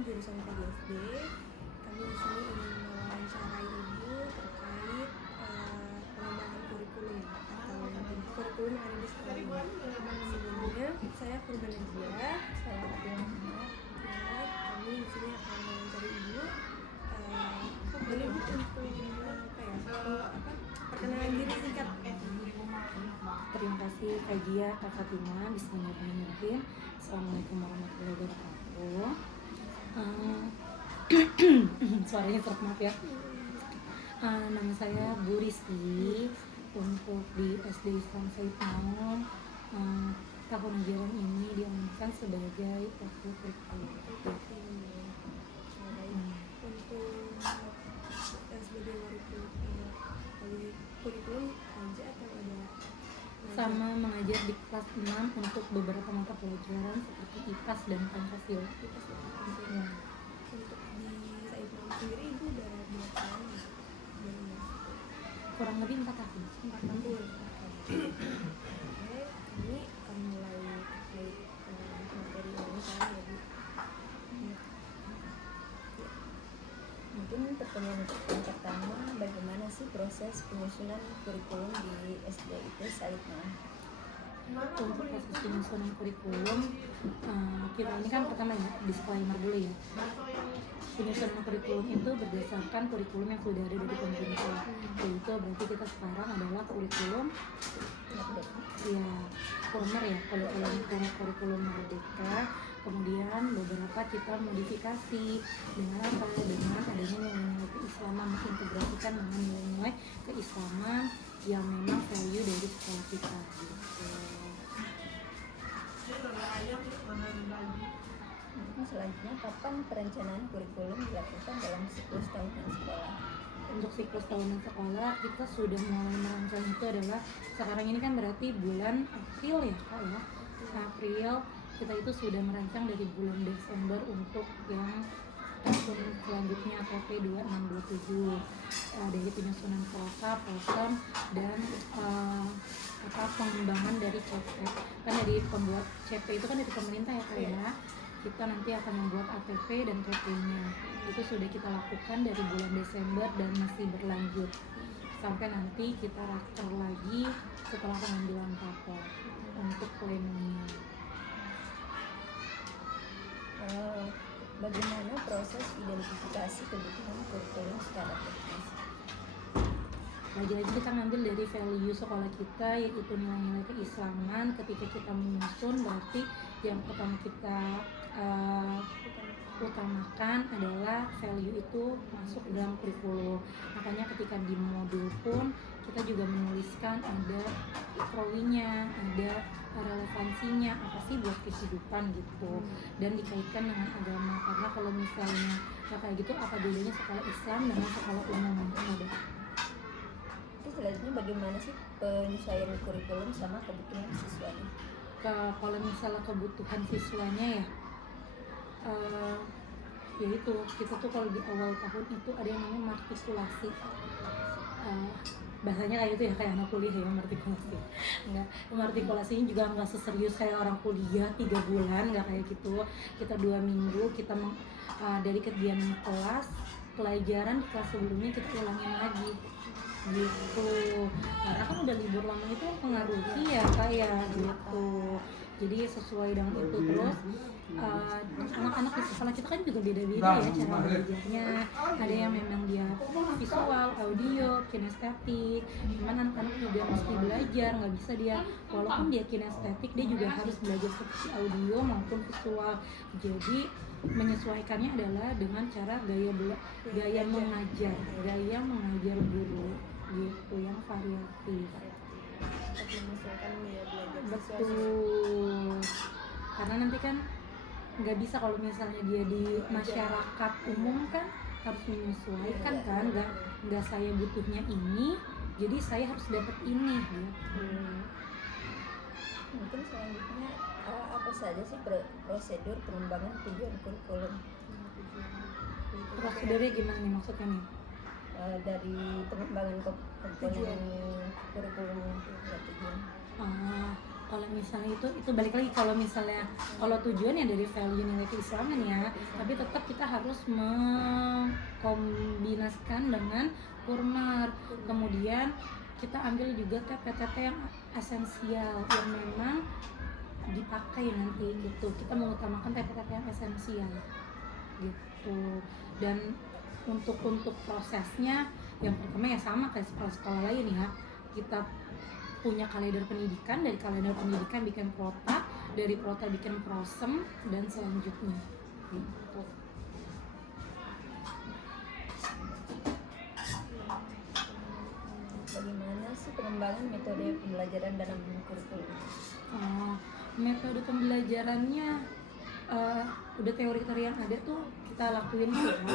jurusan PGSD. Kami di sini ingin mewawancarai Ibu terkait pengembangan kurikulum atau kurikulum yang ada di sekolah ini. Sebelumnya saya Kurban Najwa, saya Fatimah Muhammad. Kami di sini akan mewawancari Ibu. Boleh Bu untuk perkenalan diri singkat. Terima kasih Kak Gia, Kak Fatimah. Bismillahirrahmanirrahim. Assalamualaikum warahmatullahi wabarakatuh. Suaranya serak, maaf ya. Nama saya Bu Rizky. Untuk di SD Islam Said Maung, tahun ajaran ini diamankan sebagai wakil kurikulum. Untuk sebagai kurikulum aja atau ada sama mengajar di kelas 6 untuk beberapa mata pelajaran seperti IPAS dan Pancasila. Ya. Untuk di Said Maung sendiri Ibu udah berapa lama? Kurang lebih 4 tahun. 4 tahun. Oke, ini akan mulai materi ini sekarang ya Bu. Mungkin pertanyaan yang pertama, bagaimana sih proses penyusunan kurikulum di SD itu Said Maung? Untuk proses penyusunan kurikulum, kita ini kan pertama ya, disclaimer dulu ya. Penyusunan kurikulum itu berdasarkan kurikulum yang sudah ada dari pemerintah. Yaitu berarti kita sekarang adalah kurikulum ya former ya, kurikulum merdeka. Kemudian beberapa kita modifikasi dengan apa? Dengan adanya nilai-nilai keislaman, mengintegrasikan dengan nilai-nilai keislaman yang memang value dari sekolah kita gitu. Selanjutnya, kapan perencanaan kurikulum dilakukan dalam siklus tahunan sekolah? Untuk siklus tahunan sekolah kita sudah mulai merancang itu adalah sekarang ini kan berarti bulan April ya Kak ya. April kita itu sudah merancang dari bulan Desember untuk yang tahun selanjutnya KP 2627 dari penyusunan protap, program dan pengembangan dari CP. Kan dari pembuat CP itu kan dari pemerintah ya Kak ya. Kita nanti akan membuat ATP dan KP-nya. Itu sudah kita lakukan dari bulan Desember dan masih berlanjut sampai nanti kita rakter lagi setelah pengambilan rapor untuk plenumnya. Bagaimana proses identifikasi kebutuhan kurikulum secara teknis? Lagi-lagi kita ngambil dari value sekolah kita, yaitu nilai-nilai keislaman. Ketika kita menyusun, berarti yang pertama kita utamakan adalah value itu masuk dalam kurikulum. Makanya ketika di modul pun kita juga menuliskan ada drawingnya, ada relevansinya apa sih buat kehidupan gitu, dan dikaitkan dengan agama. Karena kalau misalnya kayak gitu, apa bedanya sekolah Islam dengan sekolah umum? Terus selanjutnya, bagaimana sih penyesuaian kurikulum sama kebutuhan siswanya? Kalau misalnya kebutuhan siswanya ya itu kita tuh kalau di awal tahun itu ada yang namanya matrikulasi. Bahasanya kayak gitu ya, kayak anak kuliah ya, matrikulasi. Enggak, matrikulasi ini juga nggak seserius kayak orang kuliah 3 bulan, nggak kayak gitu. Kita 2 minggu kita dari kegiatan kelas, pelajaran di kelas sebelumnya kita ulangin lagi gitu, karena kan udah libur lama itu pengaruhi ya kayak gitu. Jadi sesuai dengan itu. Terus anak-anak di sekolah kita kan juga beda-beda ya cara belajarnya. Ada yang memang dia visual, audio, kinestetik. Cuman anak-anak juga mesti belajar, nggak bisa dia walaupun dia kinestetik dia juga harus belajar seperti audio maupun visual. Jadi menyesuaikannya adalah dengan cara gaya mengajar guru gitu yang variatif. Untuk menyesuaikan ya belajar Betul. Karena nanti kan nggak bisa kalau misalnya dia di masyarakat umum kan harus menyesuaikan kan, nggak saya butuhnya ini jadi saya harus dapat ini gitu. Mungkin selanjutnya, apa saja sih prosedur pengembangan tujuan kurikulum? Prosedurnya gimana nih maksudnya nih? Dari pengembangan komponen kurikulum tujuan. Kalau misalnya itu balik lagi, kalau tujuannya dari value nilai keislaman ya, tapi tetap kita harus mengkombinasikan dengan kurmar. Kemudian kita ambil juga TP-TP yang esensial yang memang dipakai nanti gitu. Kita mengutamakan TP-TP yang esensial gitu. Dan untuk prosesnya yang pertama ya sama kayak sekolah lain ya, kita punya kalender pendidikan, dari kalender pendidikan bikin prota, dari prota bikin prosem, dan selanjutnya gitu. Bagaimana sih pengembangan metode pembelajaran dalam kurikulum? Metode pembelajarannya udah teori-teori yang ada tuh kita lakuin sih kan.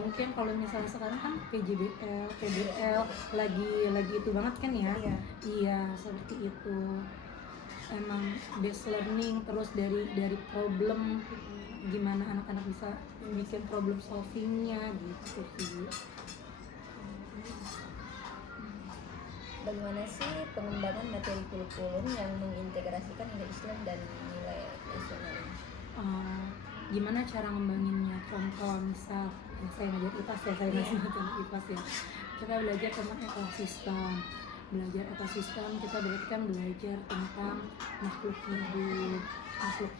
Mungkin kalau misalnya sekarang kan PJBL, PBL lagi itu banget kan ya. Iya, seperti itu. Emang base learning, terus dari problem, gimana anak-anak bisa bikin problem solvingnya gitu sih. Bagaimana sih pengembangan materi kurikulum yang mengintegrasikan nilai Islam dan nilai nasional? Gimana cara ngembanginnya? Contoh misal saya ngajar IPAS ya, saya ngasih macam IPAS ya, kita belajar tentang ekosistem. Kita berarti kan belajar tentang makhluk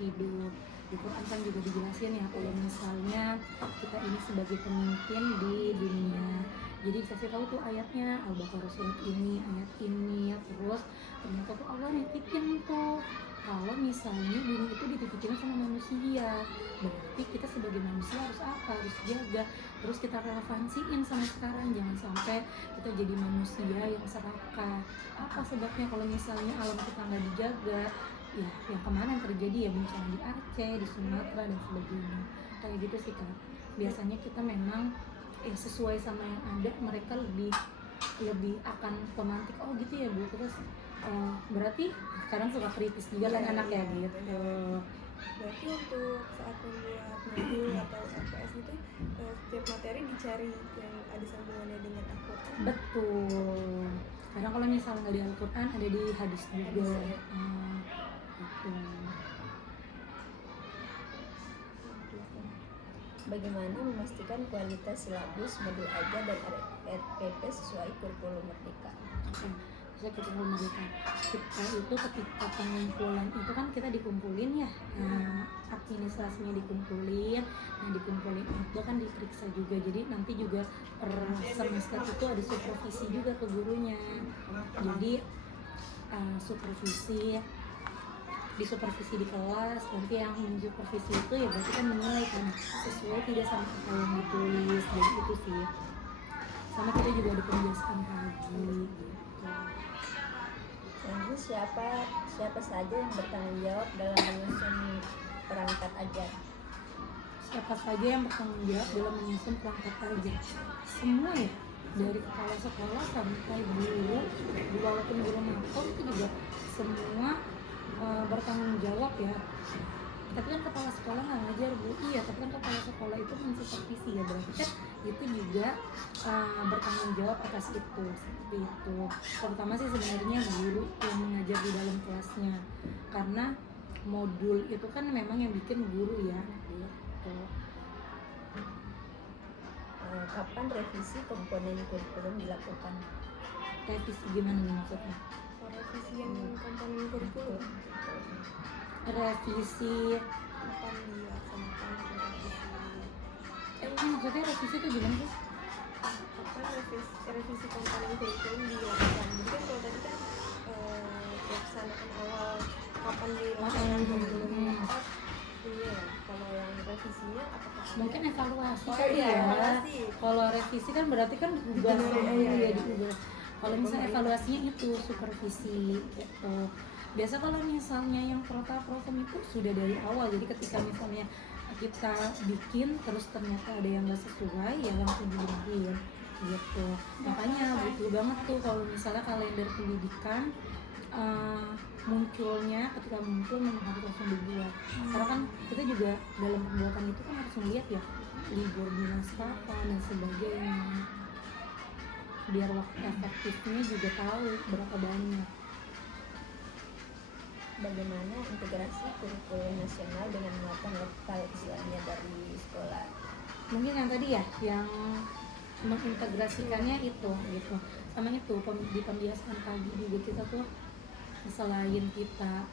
hidup. Di Quran kan juga dijelasin ya, kalau misalnya kita ini sebagai pemimpin di dunia, jadi dikasih tahu tuh ayatnya, Al-Baqarah surat ini, ayat ini, terus ternyata tuh Allah nitipin tuh kalau misalnya bumi itu dititipin sama manusia, berarti kita sebagai manusia harus apa? Harus jaga. Terus kita relevansiin sama sekarang, jangan sampai kita jadi manusia yang serakah. Apa sebabnya kalau misalnya alam kita nggak dijaga? Ya, yang kemarin terjadi ya bencana di Aceh, di Sumatera dan sebagainya. Kayak gitu sih Kak. Biasanya kita memang sesuai sama yang ada, mereka lebih akan pemantik, oh gitu ya Bu, terus berarti sekarang suka kritis juga kan anak ya gitu. Berarti untuk saat membuat modul atau RPS itu setiap materi dicari yang ada sambungannya dengan Al-Quran. Betul. Kadang kalau misalnya nggak di Al-Quran, ada di hadis juga. Gitu. Bagaimana memastikan kualitas silabus, modul ajar dan RPP sesuai kurikulum Merdeka? Bisa kita mereka. Kita itu ketika pengumpulan itu kan kita dikumpulin ya, administrasinya dikumpulin, dikumpulin itu kan diperiksa juga, jadi nanti juga per semester itu ada supervisi juga ke gurunya, jadi disupervisi di kelas, nanti yang mensupervisi itu ya berarti kan menilai kan sesuai tidak sama apa yang ditulis, jadi itu sih. Sama kita juga ada penjelasan pagi gitu. Lanjut, siapa saja yang bertanggung jawab dalam menyusun perangkat ajar? Siapa saja yang bertanggung jawab dalam menyusun perangkat ajar? Semua ya, dari kepala sekolah sampai guru, walaupun guru makom itu juga semua bertanggung jawab ya. Tapi kan kepala sekolah nggak ngajar Bu, iya, tapi kan kepala sekolah itu mensupervisi ya, berarti kan itu juga bertanggung jawab atas itu, seperti itu. Terutama sih sebenarnya guru yang mengajar di dalam kelasnya, karena modul itu kan memang yang bikin guru ya gitu. Kapan revisi komponen kurikulum dilakukan? Revisi gimana nih maksudnya? Revisi yang komponen kurikulum Revisi kapan dilaksanakan revisi? Maksudnya revisi itu gimana sih? Kapan revisi komponen kurikulum dilakukan? Jadi kan kalau tadi kan pelaksanaan awal kapan dilaksanakan kurikulum ini ya. Kalau yang revisinya apakah Mungkin evaluasi Oh, kali iya, ya. evaluasi. Kalau revisi kan berarti kan diubah ya diubah. Kalau misalnya evaluasinya itu supervisi gitu. Biasa kalau misalnya yang prosem itu sudah dari awal, jadi ketika misalnya kita bikin terus ternyata ada yang nggak sesuai ya langsung dibenerin gitu. Makanya butuh banget tuh kalau misalnya kalender pendidikan munculnya, ketika muncul memang harus langsung dibuat. Karena kan kita juga dalam pembuatan itu kan harus melihat ya libur dinas kapan dan sebagainya, biar waktu efektifnya juga tahu berapa banyak. bagaimana integrasi kurikulum nasional dengan muatan lokal istilahnya dari sekolah. Mungkin yang tadi ya, yang mengintegrasikannya itu gitu. Sama itu di pembiasan pagi juga kita tuh, selain kita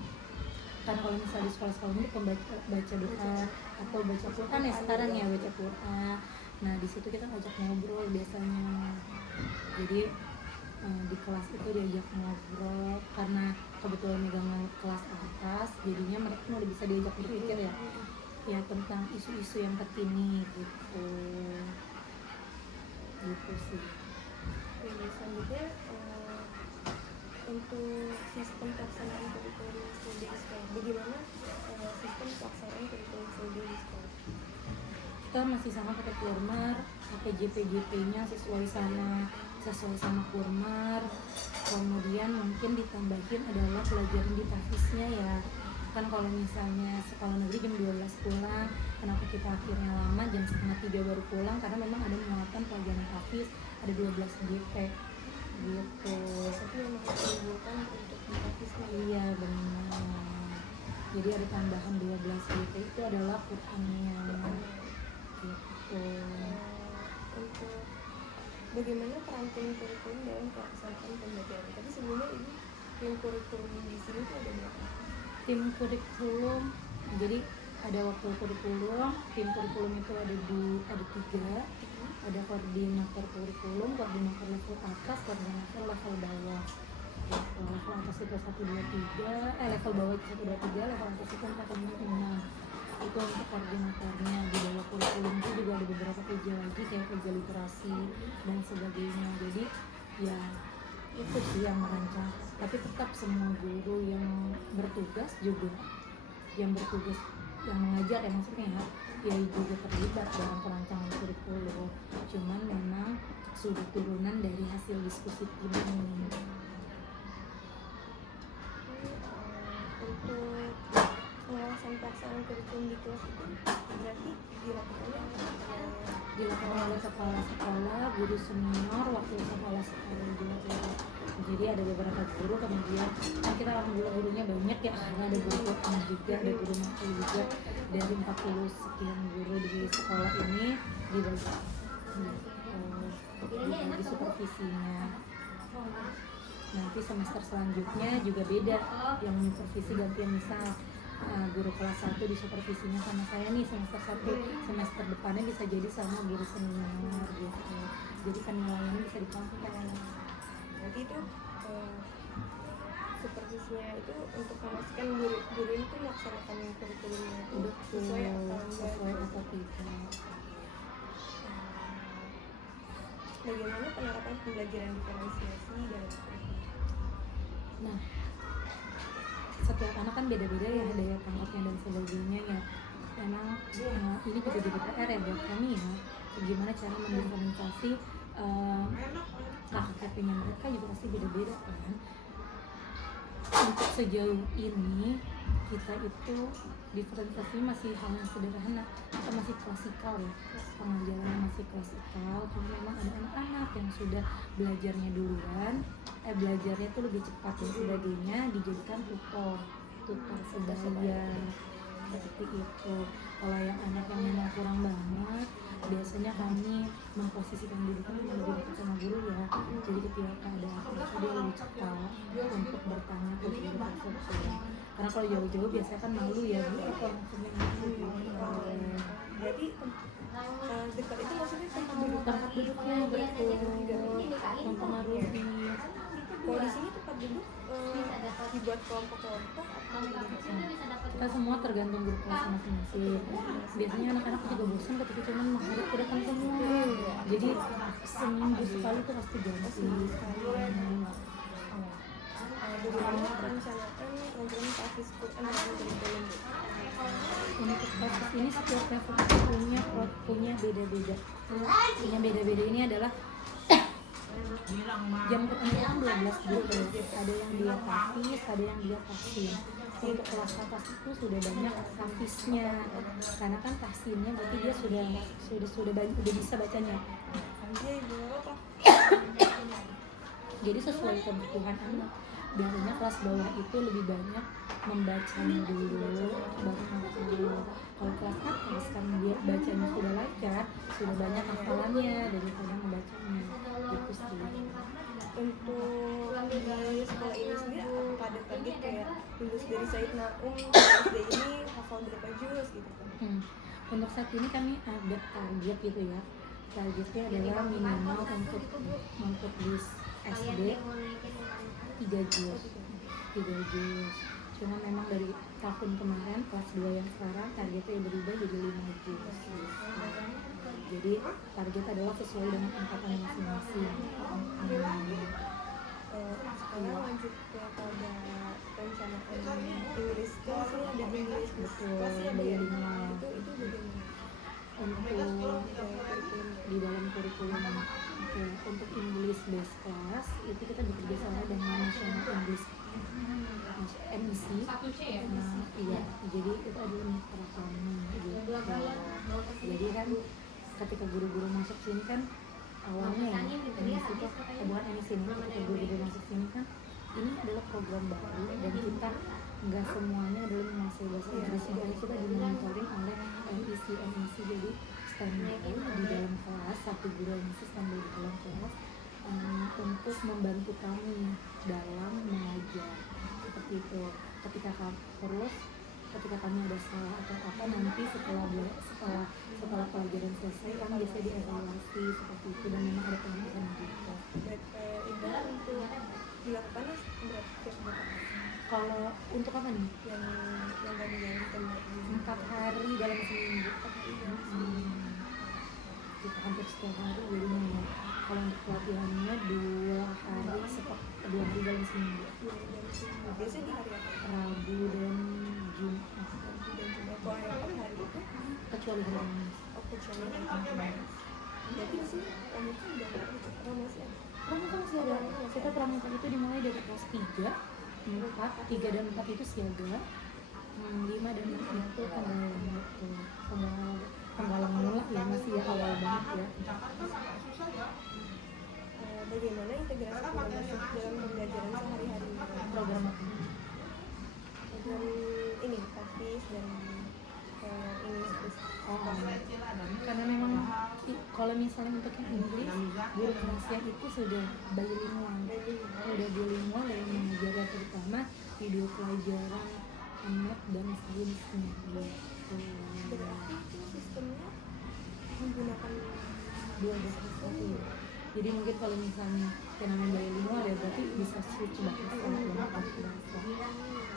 kan kalau misalnya di sekolah-sekolah ini baca doa atau baca Quran ya sekarang ya, baca Quran. Nah di situ kita ngajak ngobrol biasanya. Jadi di kelas itu diajak ngobrol karena kebetulan megang kelas atas, jadinya mereka udah bisa diajak berpikir ya tentang isu-isu yang terkini gitu sih. Oke, selanjutnya untuk sistem pelaksanaan kurikulum full day di sekolah, bagaimana sistem pelaksanaan kurikulum full day di sekolah? Kita masih sama pakai Kurmar, pakai JP-JP-nya sesuai sama Kurmar. Kemudian mungkin ditambahin adalah pelajaran di Tafisnya ya. Kan kalau misalnya sekolah negeri jam 12 pulang, kenapa kita akhirnya lama jam 2:30 baru pulang, karena memang ada muatan pelajaran Tafis, ada 12 JP gitu. Tapi memang diliburkan untuk di Tafisnya. Iya benar. Jadi ada tambahan 12 JP itu adalah Qurannya gitu. Untuk bagaimana peran tim kurikulum dalam pelaksanaan pembelajaran? Tadi sebelumnya ini tim kurikulum di sini tuh ada berapa? Tim kurikulum, jadi ada waktu kurikulum, tim kurikulum itu ada 3, ada koordinator kurikulum, koordinator level atas, koordinator level bawah. Gitu. Level atas itu 1, 2, 3, level bawah itu 1, 2, 3, level atas itu 4, 5, 6. Itu untuk koordinatornya. Di bawah kurikulum itu juga ada beberapa kerja lagi kayak kerja literasi dan sebagainya. Jadi ya itu sih yang merancang, tapi tetap semua guru yang bertugas juga yang mengajar ya, maksudnya ya juga terlibat dalam perancangan kurikulum, cuman memang sudah turunan dari hasil diskusi tim ini. Untuk pengawasan pelaksanaan kurikulum di kelas itu berarti dilakukan oleh kepala sekolah, guru senior, wakil kepala sekolah juga. Jadi ada beberapa guru, kemudian kita alhamdulillah gurunya banyak ya, ada guru Quran juga, ada guru makul juga. Dari 40 sekian guru di sekolah ini dibagi supervisinya. Nanti semester selanjutnya juga beda, yang supervisi gantian, misal guru kelas 1 disupervisinya sama saya nih semester 1, semester depannya bisa jadi sama guru senior gitu. Jadi penilaiannya bisa dipantau. Nanti itu supervisinya itu untuk memastikan guru itu melaksanakan kurikulumnya itu sesuai atau tidak. Bagaimana penerapan pembelajaran diferensiasi dalam kurikulum? Nah, setiap anak kan beda-beda ya daya tangkapnya dan sebagainya ya. Memang ini juga jadi PR ya buat kami ya, gimana cara mendiferensiasi KKP-nya mereka juga pasti beda-beda kan. Untuk sejauh ini kita itu diferensiasi masih hal yang sederhana, kita masih klasikal ya, pengajarannya masih klasikal, karena memang ada anak-anak yang sudah belajarnya duluan, belajarnya tuh lebih cepat dan sebagainya, dijadikan tutor sebaya seperti itu. Kalau yang anak yang memang kurang banget, biasanya kami memposisikan diri kami lebih dekat sama guru ya, jadi ketika ada apa dia lebih cepat untuk bertanya ke guru tersebut. Karena kalau jauh-jauh biasanya kan malu ya, apa maksudnya gitu. Berarti dekat itu maksudnya tempat duduknya betul mempengaruhi. Kalau di sini tempat duduk dibuat kelompok-kelompok atau Kita semua tergantung guru kelas masing-masing. Biasanya anak-anak juga bosan ketika cuma menghadap ke depan semua. Jadi seminggu sekali tuh pasti ganti. Bagaimana perencanaan program Tahfiz Quran dalam kurikulum? Untuk proses ini setiap level punya beda-beda. Punya beda-beda ini adalah jam Quran itu 12 gitu. Ada yang dia tahfiz, ada yang dia tahsin. Untuk kelas atas itu sudah banyak tahfiznya, karena kan tahsinnya berarti dia sudah bisa bacanya. Jadi sesuai kebutuhan anak. biasanya kelas bawah itu lebih banyak membacanya dulu baru kalau kelas atas kan dia bacanya sudah lancar, sudah banyak hafalannya daripada membacanya gitu sih. Untuk di sekolah ini sendiri apa ada target kayak lulus dari Said Naum SD ini hafal berapa juz gitu kan? Untuk saat ini kami ada target gitu ya. Targetnya adalah minimal untuk di SD 3 juz. Cuma memang dari tahun kemarin kelas 2 yang sekarang targetnya berubah jadi 5 juz. Jadi target adalah sesuai dengan angkatan masing-masing. Sekarang lanjut kepada perencanaan Inggris kan sih ada English Betul, pasti ada ya bilingual. itu bagaimana? Untuk Kurikulum. di dalam kurikulum untuk English base class itu kita bekerja sama dengan National English NEC. Iya, jadi itu adalah mitra kami gitu. Jadi kan ketika guru-guru masuk sini kan awalnya ya NEC itu bukan NEC ini, ketika guru-guru masuk sini kan ini adalah program baru dan kita nggak semuanya adalah menguasai bahasa Inggris, makanya kita dimonitoring oleh NEC. Jadi standby di dalam kelas, satu guru NEC standby di dalam kelas untuk membantu kami dalam mengajar seperti itu. Ketika kami ada salah atau apa, nanti setelah pelajaran selesai kami biasanya dievaluasi seperti itu, dan memang ada penelitian gitu. Itu untuk dilakukan berapa? Kalau untuk apa nih? Yang tadi yang ditembak 4 hari dalam seminggu. Kita hampir setiap hari jadinya. Kalau untuk pelatihannya 2 hari dalam seminggu. Biasanya di hari apa? Rabu dan Jumat. Kalau yang 4 hari itu Kecuali hari Kamis. kecuali hari Kamis. Berarti di sini pramuka udah masih ada. Pramuka masih ada. Kita pramuka itu dimulai dari kelas 3, 3 dan 4 itu siaga, 5 dan 6 itu penggalang mula ya, masih ya awal banget ya. Bagaimana integrasi program masuk dalam pembelajaran sehari-hari? Program Program ini Tafis dan English karena memang kalau misalnya untuk yang Inggris, guru kelasnya itu sudah bilingual dalam mengajarnya, terutama video pelajaran anak dan sainsnya gitu. berarti itu sistemnya menggunakan Dua bahasa satu. Jadi mungkin kalau misalnya yang namanya bilingual ya berarti bisa switch bahasa.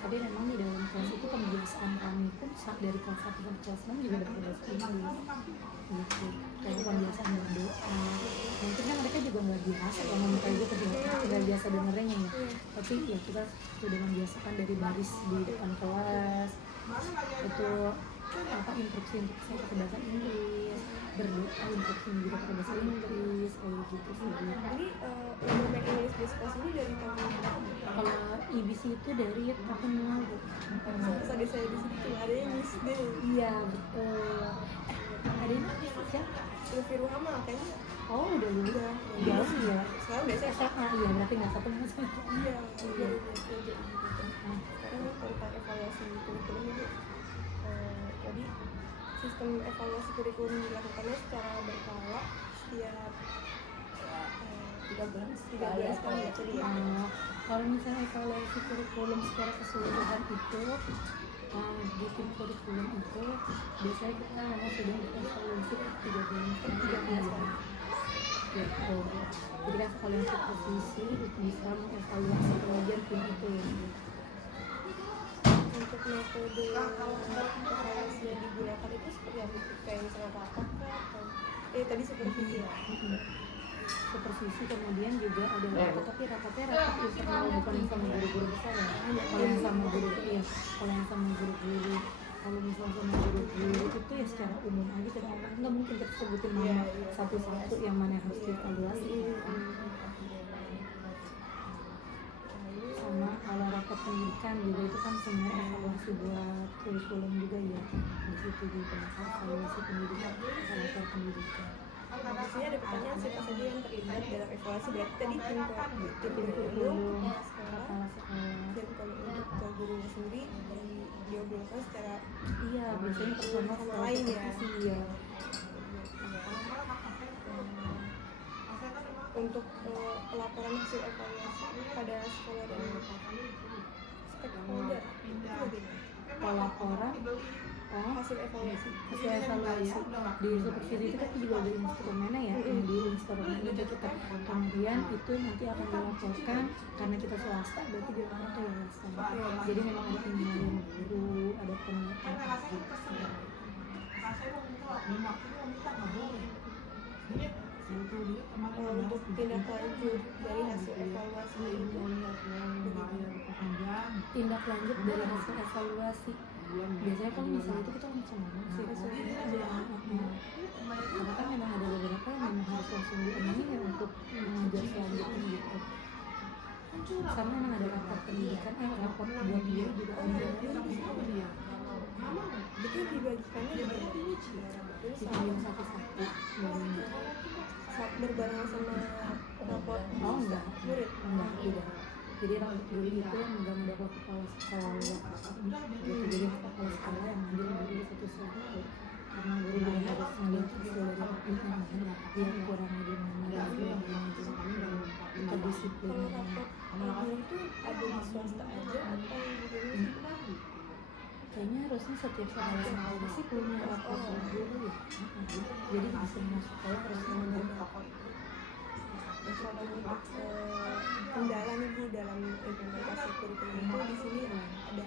Tapi memang di dalam kelas itu pembiasaan kami pun dari kelas 1 sampai kelas 6 juga berbahasa Inggris gitu. Kayak pembiasaan berdoa. Mungkin kan mereka juga nggak biasa ya ngomong kayak gitu, nggak biasa dengernya ya. Tapi ya kita sudah membiasakan dari baris di depan kelas itu instruksi pakai bahasa Inggris, berdoa instruksi juga pakai bahasa Inggris kayak gitu sih. Jadi program English Base Class ini dari tahun berapa? Kalau IBC itu dari tahun lalu. Ada saya di situ ada yang Miss Day. Iya betul. Ada yang siapa? Lutfi Ruhama kayaknya. Oh udah lulus. Udah. Jauh ya. Sekarang udah saya SMA iya berarti nggak satu sama. iya. Sekarang tentang evaluasi kurikulum itu. Jadi sistem evaluasi kurikulum dilakukannya secara berkala setiap 3 bulan sekali ya. Jadi Kalau misalnya evaluasi kurikulum secara keseluruhan itu di tim kurikulum itu biasanya kita memang sudah evaluasi per 3 bulan sekali. Gitu. Jadi kan sekalian supervisi bisa mengevaluasi kemudian tim itu ya. untuk metode evaluasi yang digunakan itu seperti apa? Kayak misalnya rapat kah atau tadi supervisi ya? Supervisi kemudian juga ada rapat, tapi rapatnya rapat internal bukan yang sama guru-guru besar ya. Kalau yang sama guru-guru kalau misalnya sama guru-guru itu ya secara umum aja kita nggak mungkin kita sebutin nama satu-satu yang mana yang harus dievaluasi. Sama kalau rapat pendidikan juga itu kan semua evaluasi buat kurikulum juga ya, di situ juga evaluasi pendidikan, rapat pendidikan. maksudnya ada pertanyaan siapa saja yang terlibat dalam evaluasi, berarti tadi tim kurikulum, kepala sekolah. dan kalau untuk ke gurunya sendiri diobrolkan secara Iya, biasanya personal sama setelah lain ya. supervisi, iya. Untuk pelaporan hasil evaluasi pada sekolah dan stakeholder itu bagaimana? Pelaporan Hasil evaluasi hasil evaluasi di supervisi itu kan juga ada instrumennya ya, di instrumen itu kita kemudian itu nanti akan dilaporkan karena kita swasta, berarti dilaporkan ke yayasan. Jadi memang ada penilaian guru, ada penilaian gitu. untuk tindak lanjut dari hasil evaluasi itu Tindak lanjut dari hasil evaluasi biasanya kalau misalnya itu kita langsung ngomong sih karena kan memang ada beberapa yang memang harus langsung diomongin ya untuk mengejar selanjutnya gitu, karena memang ada rapor pendidikan, rapor buat dia juga ada itu dibagikannya di tahun satu-satu barunya. saat berbarengan sama rapor Enggak murid. Jadi rapor dulu itu yang megang ada kepala sekolah gitu, jadi kepala sekolah yang ngambil dulu satu-satu karena guru juga harus melihat hasil dari rapornya dia kurangnya di mana dan sebagainya gitu, kedisiplinannya. Rapor itu ada di swasta aja atau bagaimana? Kayaknya harusnya setiap sekolah sih punya rapor dulu ya. Jadi di semua sekolah harus ada. Kalau untuk kendala nih Bu dalam implementasi kurikulum itu di sini ada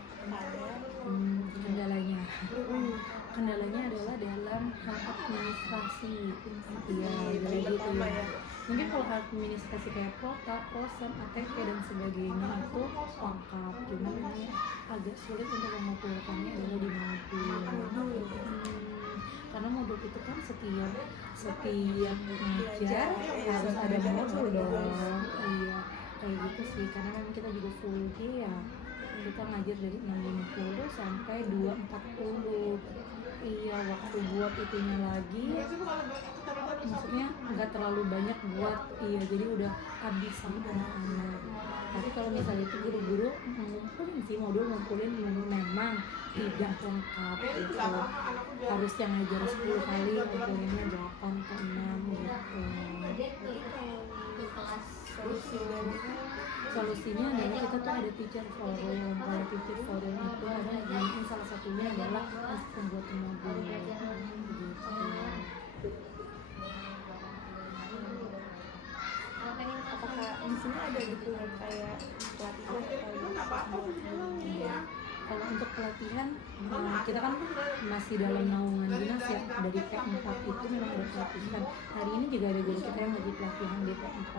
kendalanya adalah dalam hal administrasi. Iya, jadi gitu pertama ya. ya. Mungkin kalau hal administrasi kayak prota, prosen, ATP dan sebagainya itu lengkap, cuma ini agak sulit untuk mengumpulkannya adalah di modul. Karena modul itu kan setiap ngajar harus ada modul dong. Iya, kayak gitu sih. Karena memang kita juga full day ya. Kita ngajar dari 6.50 sampai 2.40. Iya, waktu buat itunya lagi maksudnya nggak terlalu banyak buat, iya jadi udah habis sama anak-anak. Tapi kalau misalnya itu guru-guru ngumpulin sih, modul ngumpulin memang tidak lengkap gitu. Harus yang ngajar 10 kali ngumpulinnya 8 atau 6 gitu. Solusinya adalah kita tuh ada teacher forum. Kalau teacher forum itu ada yang salah satunya adalah pembuat modul gitu. Apakah di sini ada dukungan kayak pelatihan atau Kalau untuk pelatihan, kita kan masih dalam naungan dinas ya, dari P4 itu memang ada pelatihan. Hari ini juga ada guru kita yang lagi pelatihan di P4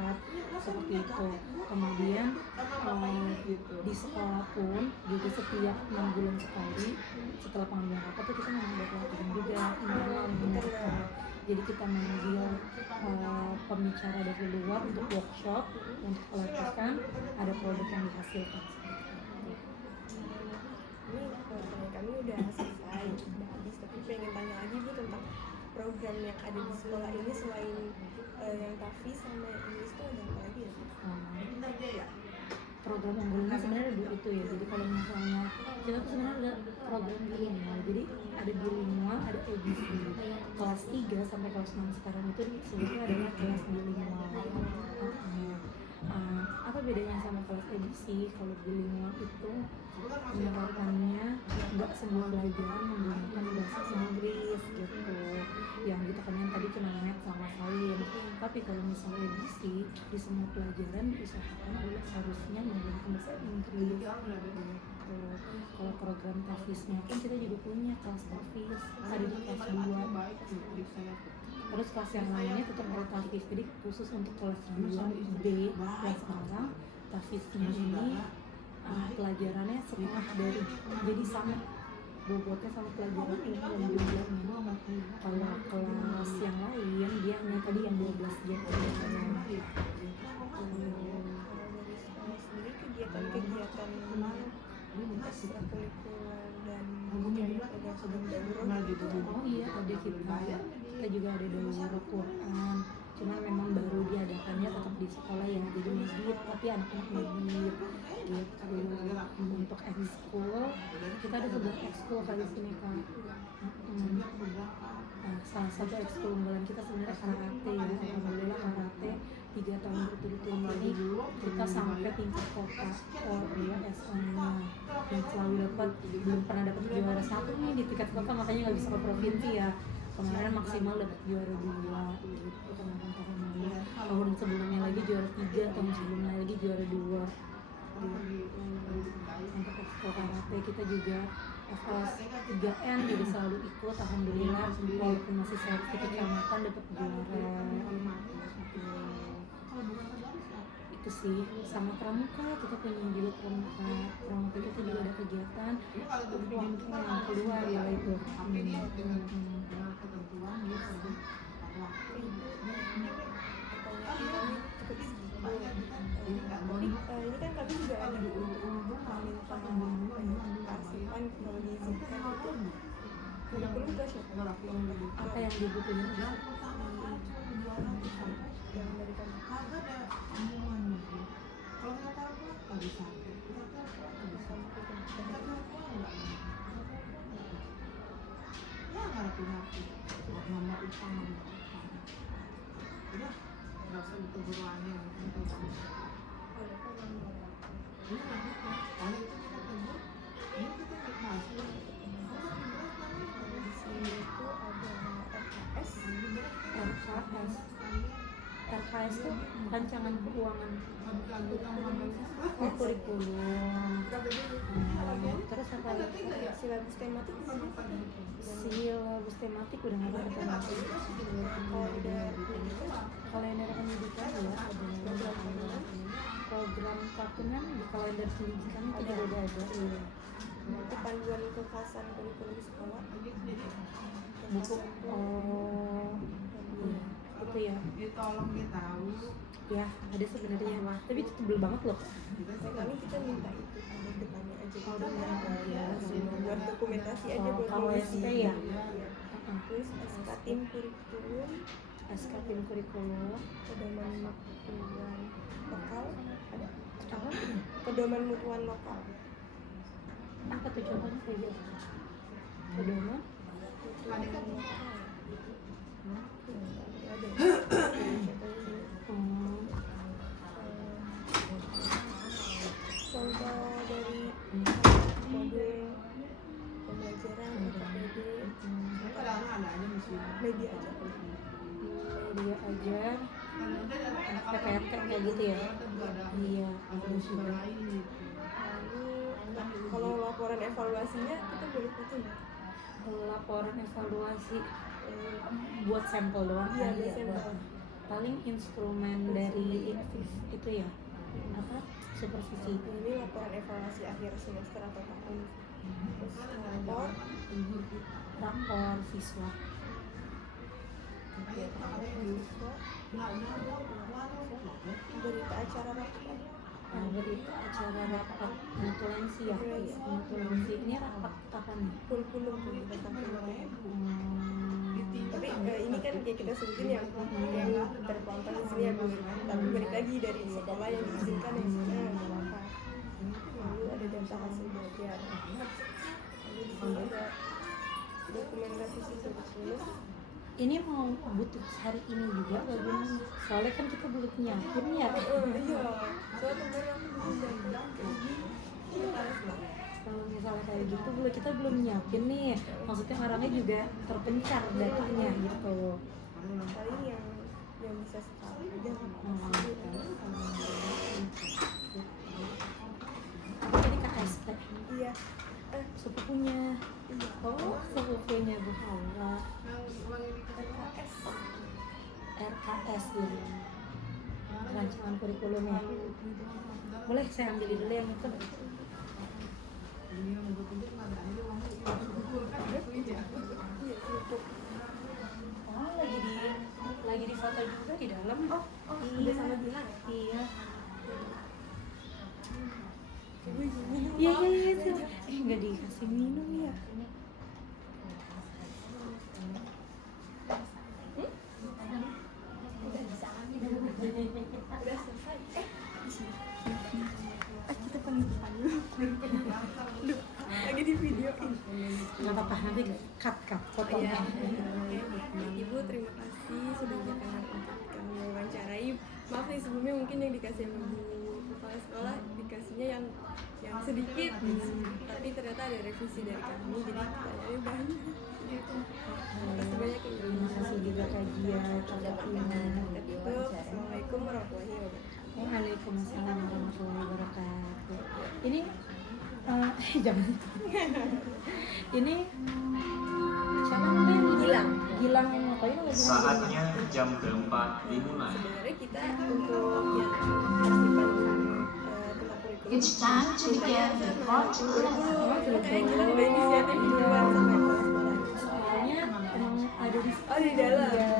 seperti itu. Kemudian di sekolah pun juga setiap 6 bulan sekali setelah pengambilan rapat tuh kita memang ada pelatihan juga internal. Jadi kita manggil pembicara dari luar untuk workshop, untuk pelatihan, ada produk yang dihasilkan. ini pertanyaan kami udah selesai, udah habis, tapi pengen tanya lagi Bu tentang program yang ada di sekolah ini selain yang TAFIS sama yang Inggris tuh ada apa lagi ya? Program unggulannya sebenarnya ada itu ya. Jadi kalau misalnya kita tuh sebenarnya ada program bilingual. Jadi ada bilingual, ada ABC. Kelas 3 sampai kelas 6 sekarang itu disebutnya adalah kelas bilingual. Apa bedanya sama kelas ABC? Kalau bilingual itu penerapannya nggak semua pelajaran menggunakan bahasa Inggris gitu, yang gitu kan yang tadi cuma math sama sains. Tapi kalau misalnya ABC di semua pelajaran diusahakan adalah harusnya menggunakan bahasa Inggris gitu. Kalau program TAFIS-nya kan kita juga punya kelas TAFIS, ada di kelas 2. Terus kelas yang lainnya tetap ada TAFIS, jadi khusus untuk kelas 2B yang sekarang TAFIS-nya ini pelajarannya setengah dari, jadi sama bobotnya sama pelajaran umum jumlahnya. Kalau kelas yang lain dia hanya tadi yang 12 jam aja. Kalau dari sekolah sendiri kegiatan-kegiatan ekstrakurikuler dan program-program darurat gitu. Oh iya, ada kita kita juga ada daurah Quran, cuman memang baru diadakannya tetap di sekolah ya, jadi masjid tapi anak-anak masjid gitu. Untuk ekskul kita ada 11 ekskul kali sini Kak. Nah, salah satu ekskul unggulan kita sebenarnya karate ya, alhamdulillah karate 3 tahun berturut-turut ini kita sampai tingkat kota ya SMA dan selalu dapat, belum pernah dapat juara 1 nih di tingkat kota, makanya nggak bisa ke provinsi ya. Kemarin maksimal dapat juara 2 gitu, kemarin tahun lalu, tahun sebelumnya lagi juara 3, tahun sebelumnya lagi juara 2 gitu. Untuk ekskul karate kita juga evaluasi 3N juga selalu ikut, alhamdulillah walaupun masih seleksi kecamatan dapat juara gitu. Itu sih, sama pramuka kita punya juga pramuka kita juga ada kegiatan yang keluar ya itu. Tapi ini kan kami juga ada untuk meminta arsipan kalau diizinkan itu kurikulum ke siapa? Apa yang dibutuhin? Yang dari kami. RKS itu rancangan keuangan kurikulum. Terus apa lagi? Silabus tematik Silabus tematik udah nggak ada tematik. Kalender pendidikan ya, ada program tahunan di kalender pendidikan itu juga udah ada. itu panduan kekhasan kurikulum sekolah. Buku itu ya. Tolong dia tahu. Ya, ada sebenarnya, tapi itu tebel banget loh. Kami kita minta itu ada depannya aja gitu ya, buat dokumentasi aja buat kalau mengisi. SP ya. Terus SK tim kurikulum, SK tim kurikulum, pedoman mutuan lokal ada apa? pedoman mutuan lokal. Apa tuh contohnya kayak gitu? Pedoman? Mutuan lokal. Ada. Contoh dari modul pembelajaran KPD Kadang ada aja mesti. media aja. Media ajar, PPRT kayak gitu ya? Iya, ada juga. Lalu kalau laporan evaluasinya kita boleh foto nggak? Laporan evaluasi buat sampel doang. Iya, kan? buat sampel. Paling instrumen dari itu ya, apa, supervisi. Ini laporan evaluasi akhir semester atau tahun. Terus Rapor siswa. siswa, berita acara rapat. Berita acara rapat notulensi ya. Notulensi ini rapat kapan nih? Kurikulum tentang kurikulum. Tapi ini kan kayak kita sebutin yang terpampang di sini ya Bu. Tapi balik lagi dari sekolah yang diizinkan yang mana nggak apa. Lalu ada data hasil belajar. Lalu di sini ada dokumentasi siswa kurikulum. Ini mau butuh hari ini juga bagaimana? Soalnya kan kita belum nyiapin ya. Iya. Soalnya kemarin aku belum Kalau misalnya kayak gitu kita belum nyiapin nih. Maksudnya orangnya juga terpencar datanya gitu. paling yang bisa sekarang aja Apa tadi KSP? iya Sepupunya. iya Oh, sepupunya Bu Hawa. RKS gitu. Rancangan kurikulumnya. Boleh saya ambil dulu yang itu. Oh, lagi di foto juga di dalam. iya sama Gilang ya Iya. iya Iya. Nggak dikasih minum ya. cut Oh, fotonya. iya. Ibu terima kasih sudah berkenan untuk kami wawancarai. Maaf nih sebelumnya mungkin yang dikasih sama Bu kepala sekolah dikasihnya yang sedikit, tapi ternyata ada revisi dari kami jadi pertanyaannya banyak. Terima kasih banyak ya. Terima kasih juga Kak Gia atas waktunya. Assalamualaikum warahmatullahi wabarakatuh. Waalaikumsalam warahmatullahi wabarakatuh. Ini jangan. Ini siapa namanya? Gilang yang ngapain lagi? Saatnya jam keempat dimulai. Sebenarnya kita untuk yang partisipan tentang kurikulum It's time to begin the part to kurikulum kayak Gilang udah inisiatif duluan sampai kelas-kelas. Soalnya emang ada di Oh di dalam. ya,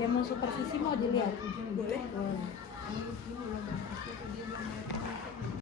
yang mau supervisi mau dilihat. Boleh.